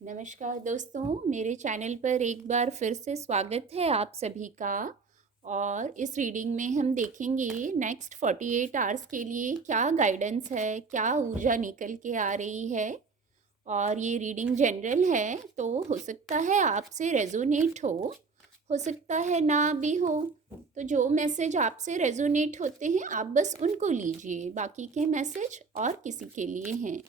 नमस्कार दोस्तों, मेरे चैनल पर एक बार फिर से स्वागत है आप सभी का। और इस रीडिंग में हम देखेंगे नेक्स्ट 48 आवर्स के लिए क्या गाइडेंस है, क्या ऊर्जा निकल के आ रही है। और ये रीडिंग जनरल है, तो हो सकता है आपसे रेजोनेट हो सकता है ना भी हो। तो जो मैसेज आपसे रेजोनेट होते हैं आप बस उनको लीजिए, बाकी के मैसेज और किसी के लिए हैं।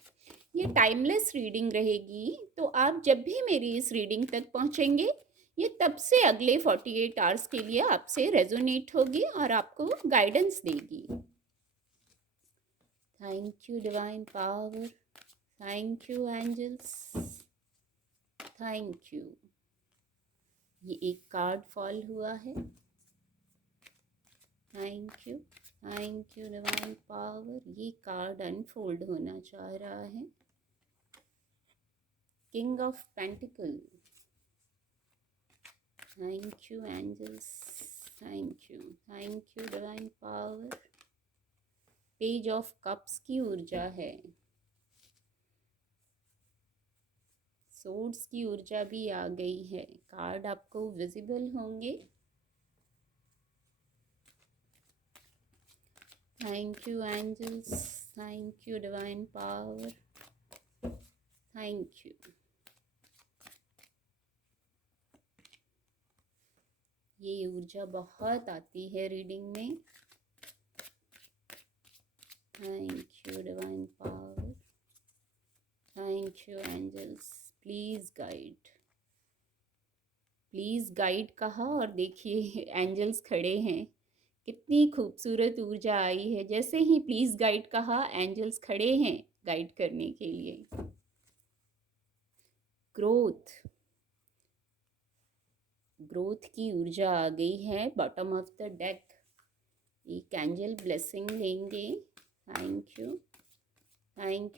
ये टाइमलेस रीडिंग रहेगी, तो आप जब भी मेरी इस रीडिंग तक पहुंचेंगे ये तब से अगले 48 आवर्स के लिए आपसे रेजोनेट होगी और आपको गाइडेंस देगी। Thank you divine power, thank you angels, thank you. ये एक कार्ड फॉल हुआ है। थैंक यू, थैंक यू डिवाइन पावर। ये कार्ड अनफोल्ड होना चाह रहा है। King of pentacle, thank you angels, thank you divine power. Page of cups की ऊर्जा है। सोर्ड्स की ऊर्जा भी आ गई है। कार्ड आपको विजिबल होंगे। Thank you angels, thank you divine power, thank you. ये ऊर्जा बहुत आती है रीडिंग में। Thank you divine power, thank you angels. Please guide, please guide कहा और देखिए एंजल्स खड़े हैं। कितनी खूबसूरत ऊर्जा आई है। जैसे ही प्लीज गाइड कहा एंजल्स खड़े हैं गाइड करने के लिए। ग्रोथ, ग्रोथ की ऊर्जा आ गई है बॉटम ऑफ द डेक। एक एंजल ब्लेसिंग लेंगे। Thank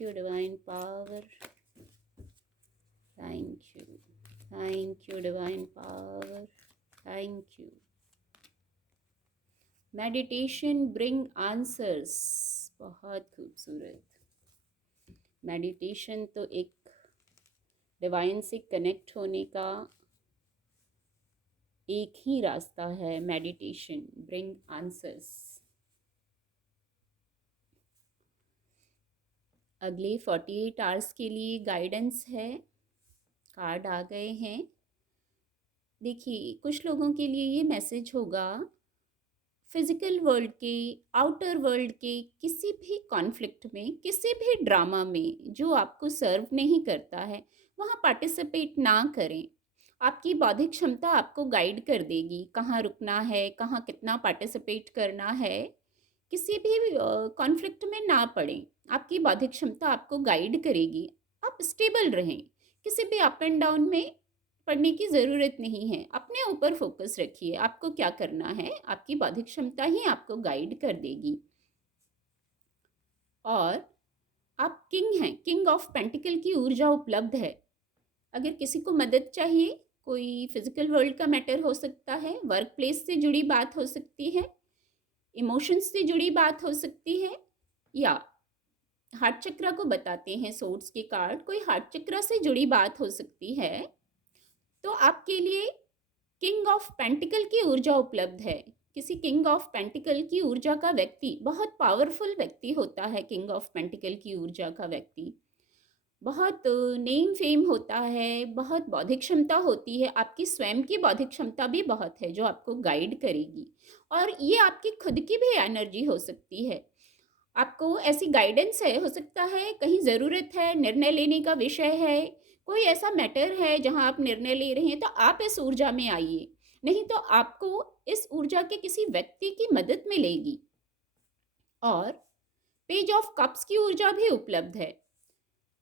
you divine power, thank you divine power, thank you. Meditation bring answers, बहुत खूबसूरत। मेडिटेशन तो एक डिवाइन से कनेक्ट होने का एक ही रास्ता है। Meditation bring answers. अगले 48 आवर्स के लिए गाइडेंस है। कार्ड आ गए हैं। देखिए कुछ लोगों के लिए ये मैसेज होगा, फिजिकल वर्ल्ड के, आउटर वर्ल्ड के किसी भी कॉन्फ्लिक्ट में, किसी भी ड्रामा में जो आपको सर्व नहीं करता है वहाँ पार्टिसिपेट ना करें। आपकी बौद्धिक क्षमता आपको गाइड कर देगी कहाँ रुकना है, कहाँ कितना पार्टिसिपेट करना है। किसी भी कॉन्फ्लिक्ट में ना पड़ें। आपकी बौद्धिक क्षमता आपको गाइड करेगी। आप स्टेबल रहें। किसी भी अप एंड डाउन में पढ़ने की ज़रूरत नहीं है। अपने ऊपर फोकस रखिए, आपको क्या करना है। आपकी बौद्धिक क्षमता ही आपको गाइड कर देगी। और आप किंग हैं, किंग ऑफ पेंटिकल की ऊर्जा उपलब्ध है। अगर किसी को मदद चाहिए, कोई फिजिकल वर्ल्ड का मैटर हो सकता है, वर्क प्लेस से जुड़ी बात हो सकती है, इमोशंस से जुड़ी बात हो सकती है, या हार्ट चक्रा को बताते हैं सोर्ड्स के कार्ड, कोई हार्ट चक्रा से जुड़ी बात हो सकती है, तो आपके लिए किंग ऑफ पेंटिकल की ऊर्जा उपलब्ध है। किसी किंग ऑफ पेंटिकल की ऊर्जा का व्यक्ति बहुत पावरफुल व्यक्ति होता है। किंग ऑफ पेंटिकल की ऊर्जा का व्यक्ति बहुत नेम फेम होता है, बहुत बौद्धिक क्षमता होती है। आपकी स्वयं की बौद्धिक क्षमता भी बहुत है जो आपको गाइड करेगी। और ये आपकी खुद की भी एनर्जी हो सकती है। आपको ऐसी गाइडेंस है, हो सकता है कहीं ज़रूरत है, निर्णय लेने का विषय है, कोई ऐसा मैटर है जहाँ आप निर्णय ले रहे हैं, तो आप इस ऊर्जा में आइए। नहीं तो आपको इस ऊर्जा के किसी व्यक्ति की मदद मिलेगी। और पेज ऑफ कप्स की ऊर्जा भी उपलब्ध है।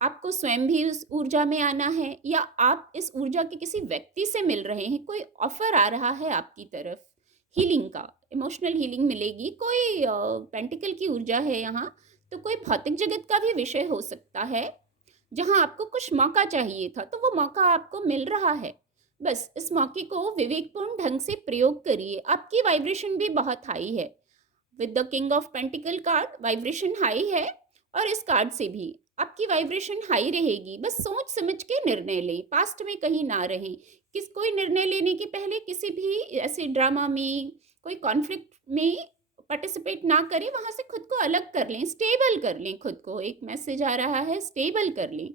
आपको स्वयं भी उस ऊर्जा में आना है, या आप इस ऊर्जा के किसी व्यक्ति से मिल रहे हैं, कोई ऑफर आ रहा है आपकी तरफ हीलिंग का, इमोशनल हीलिंग मिलेगी। कोई पेंटिकल की ऊर्जा है यहाँ, तो कोई भौतिक जगत का भी विषय हो सकता है जहाँ आपको कुछ मौका चाहिए था, तो वो मौका आपको मिल रहा है। बस इस मौके को विवेकपूर्ण ढंग से प्रयोग करिए। आपकी वाइब्रेशन भी बहुत हाई है। With the king of pentacle card vibration high है, और इस कार्ड से भी आपकी वाइब्रेशन हाई रहेगी। बस सोच समझ के निर्णय लें, पास्ट में कहीं ना रहें। कोई निर्णय लेने के पहले किसी भी ऐसे ड्रामा में, कोई कॉन्फ्लिक्ट में पार्टिसिपेट ना करें, वहाँ से खुद को अलग कर लें, स्टेबल कर लें खुद को। एक मैसेज आ रहा है, स्टेबल कर लें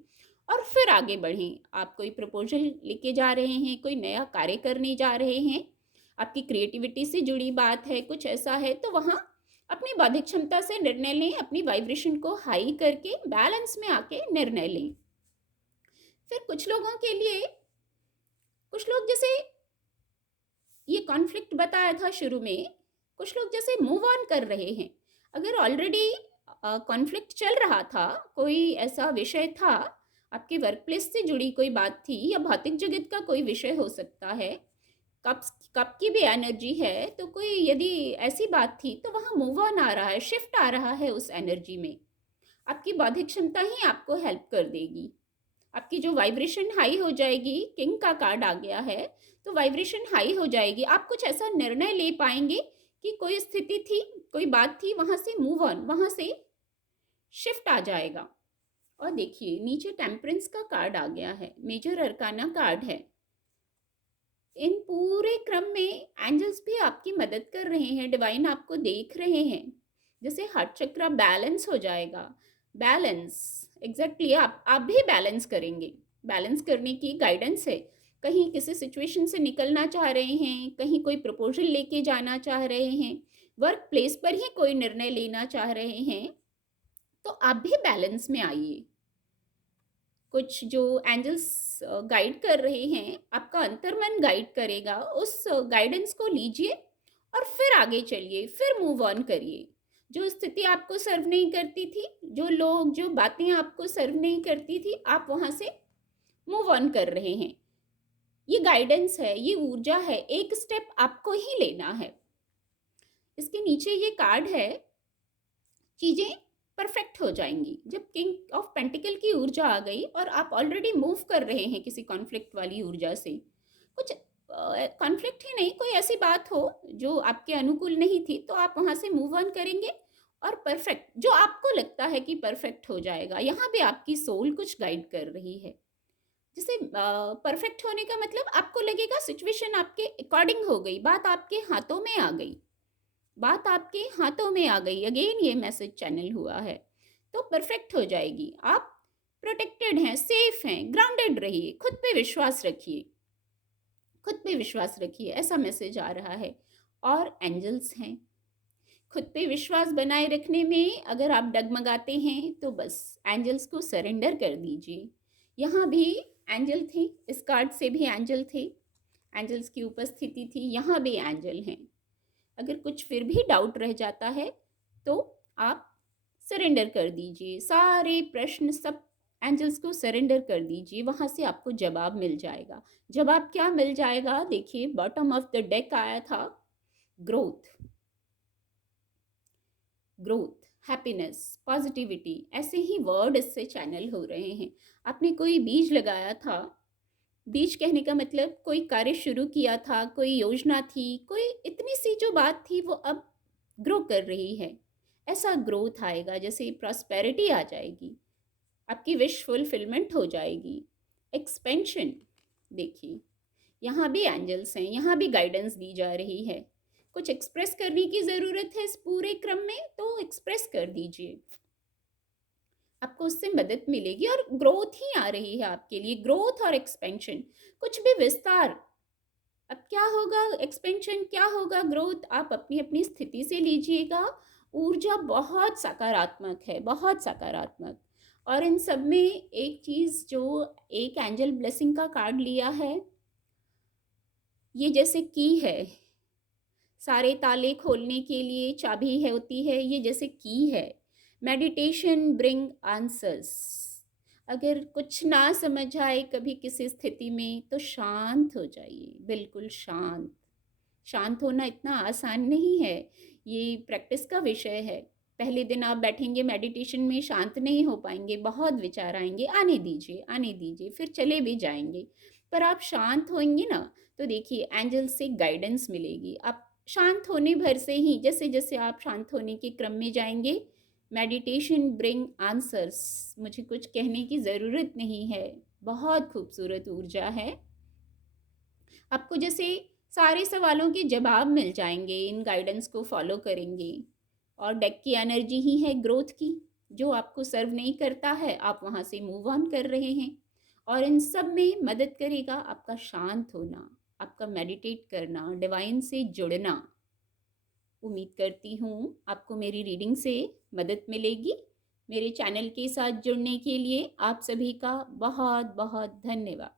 और फिर आगे बढ़ें। आप कोई प्रपोज़ल लेके जा रहे हैं, कोई नया कार्य करने जा रहे हैं, आपकी क्रिएटिविटी से जुड़ी बात है, कुछ ऐसा है, तो वहाँ अपनी बौद्धिक क्षमता से निर्णय लें, अपनी वाइब्रेशन को हाई करके बैलेंस में आके निर्णय लें। फिर कुछ लोगों के लिए, कुछ लोग जैसे ये कॉन्फ्लिक्ट बताया था शुरू में, कुछ लोग जैसे मूव ऑन कर रहे हैं। अगर ऑलरेडी कॉन्फ्लिक्ट चल रहा था, कोई ऐसा विषय था, आपके वर्क प्लेस से जुड़ी कोई बात थी या भौतिक जगत का कोई विषय हो सकता है, कब कब की भी एनर्जी है, तो कोई यदि ऐसी बात थी तो वहाँ मूव ऑन आ रहा है, शिफ्ट आ रहा है उस एनर्जी में। आपकी बौद्धिक क्षमता ही आपको हेल्प कर देगी। आपकी जो वाइब्रेशन हाई हो जाएगी, किंग का कार्ड आ गया है, तो वाइब्रेशन हाई हो जाएगी। आप कुछ ऐसा निर्णय ले पाएंगे कि कोई स्थिति थी, कोई बात थी, वहाँ से मूव ऑन, वहाँ से शिफ्ट आ जाएगा। और देखिए नीचे टेम्परेंस का कार्ड आ गया है, मेजर अरकाना कार्ड है। इन पूरे क्रम में एंजल्स भी आपकी मदद कर रहे हैं, डिवाइन आपको देख रहे हैं। जैसे हार्ट चक्र बैलेंस हो जाएगा, बैलेंस एग्जैक्टली आप भी बैलेंस करेंगे। बैलेंस करने की गाइडेंस है। कहीं किसी सिचुएशन से निकलना चाह रहे हैं, कहीं कोई प्रपोजल लेके जाना चाह रहे हैं, वर्क प्लेस पर ही कोई निर्णय लेना चाह रहे हैं, तो आप भी बैलेंस में आइए। कुछ जो एंजल्स गाइड कर रहे हैं, आपका अंतर्मन गाइड करेगा, उस गाइडेंस को लीजिए और फिर आगे चलिए, फिर मूव ऑन करिए। जो स्थिति आपको सर्व नहीं करती थी, जो लोग, जो बातें आपको सर्व नहीं करती थी, आप वहाँ से मूव ऑन कर रहे हैं। ये गाइडेंस है, ये ऊर्जा है, एक स्टेप आपको ही लेना है। इसके नीचे ये कार्ड है, चीज़ें परफेक्ट हो जाएंगी। जब किंग ऑफ पेंटिकल की ऊर्जा आ गई और आप ऑलरेडी मूव कर रहे हैं किसी कॉन्फ्लिक्ट वाली ऊर्जा से, कुछ कॉन्फ्लिक्ट ही नहीं, कोई ऐसी बात हो जो आपके अनुकूल नहीं थी, तो आप वहाँ से मूव ऑन करेंगे और परफेक्ट, जो आपको लगता है कि परफेक्ट हो जाएगा। यहाँ पे आपकी सोल कुछ गाइड कर रही है। जैसे परफेक्ट होने का मतलब आपको लगेगा सिचुएशन आपके अकॉर्डिंग हो गई, बात आपके हाथों में आ गई, बात आपके हाथों में आ गई। अगेन ये मैसेज चैनल हुआ है, तो परफेक्ट हो जाएगी। आप प्रोटेक्टेड हैं, सेफ हैं, ग्राउंडेड रहिए, खुद पे विश्वास रखिए, खुद पे विश्वास रखिए, ऐसा मैसेज आ रहा है। और एंजल्स हैं, खुद पे विश्वास बनाए रखने में अगर आप डगमगाते हैं तो बस एंजल्स को सरेंडर कर दीजिए। यहाँ भी एंजल थे, इस कार्ड से भी एंजल थे, एंजल्स की उपस्थिति थी, यहाँ भी एंजल हैं। अगर कुछ फिर भी डाउट रह जाता है तो आप सरेंडर कर दीजिए, सारे प्रश्न सब एंजल्स को सरेंडर कर दीजिए, वहाँ से आपको जवाब मिल जाएगा। जवाब क्या मिल जाएगा, देखिए बॉटम ऑफ द डेक आया था ग्रोथ, ग्रोथ, हैप्पीनेस, पॉजिटिविटी, ऐसे ही वर्ड इससे चैनल हो रहे हैं। आपने कोई बीज लगाया था, बीज कहने का मतलब कोई कार्य शुरू किया था, कोई योजना थी, कोई इतनी सी जो बात थी वो अब ग्रो कर रही है। ऐसा ग्रोथ आएगा, जैसे प्रॉस्पेरिटी आ जाएगी, आपकी विश फुलफिलमेंट हो जाएगी, एक्सपेंशन। देखिए यहाँ भी एंजल्स हैं, यहाँ भी गाइडेंस दी जा रही है। कुछ एक्सप्रेस करने की ज़रूरत है इस पूरे क्रम में, तो एक्सप्रेस कर दीजिए, आपको उससे मदद मिलेगी और ग्रोथ ही आ रही है आपके लिए, ग्रोथ और एक्सपेंशन, कुछ भी विस्तार। अब क्या होगा, एक्सपेंशन क्या होगा, ग्रोथ आप अपनी अपनी स्थिति से लीजिएगा। ऊर्जा बहुत सकारात्मक है, बहुत सकारात्मक। और इन सब में एक चीज़, जो एक एंजल ब्लेसिंग का कार्ड लिया है, ये जैसे की है, सारे ताले खोलने के लिए चाबी है होती है, ये जैसे की है। Meditation bring answers. अगर कुछ ना समझ आए कभी किसी स्थिति में, तो शांत हो जाइए, बिल्कुल शांत। शांत होना इतना आसान नहीं है, ये प्रैक्टिस का विषय है। पहले दिन आप बैठेंगे मेडिटेशन में, शांत नहीं हो पाएंगे, बहुत विचार आएंगे, आने दीजिए, आने दीजिए, फिर चले भी जाएंगे। पर आप शांत होंगे ना, तो देखिए एंजल से गाइडेंस मिलेगी। आप शांत होने भर से ही, जैसे जैसे आप शांत होने के क्रम में जाएंगे, मेडिटेशन ब्रिंग आंसर्स, मुझे कुछ कहने की ज़रूरत नहीं है। बहुत खूबसूरत ऊर्जा है। आपको जैसे सारे सवालों के जवाब मिल जाएंगे इन गाइडेंस को फॉलो करेंगे। और डेक की एनर्जी ही है ग्रोथ की। जो आपको सर्व नहीं करता है आप वहाँ से मूव ऑन कर रहे हैं। और इन सब में मदद करेगा आपका शांत होना, आपका मेडिटेट करना, डिवाइन से जुड़ना। उम्मीद करती हूँ आपको मेरी रीडिंग से मदद मिलेगी। मेरे चैनल के साथ जुड़ने के लिए आप सभी का बहुत बहुत धन्यवाद।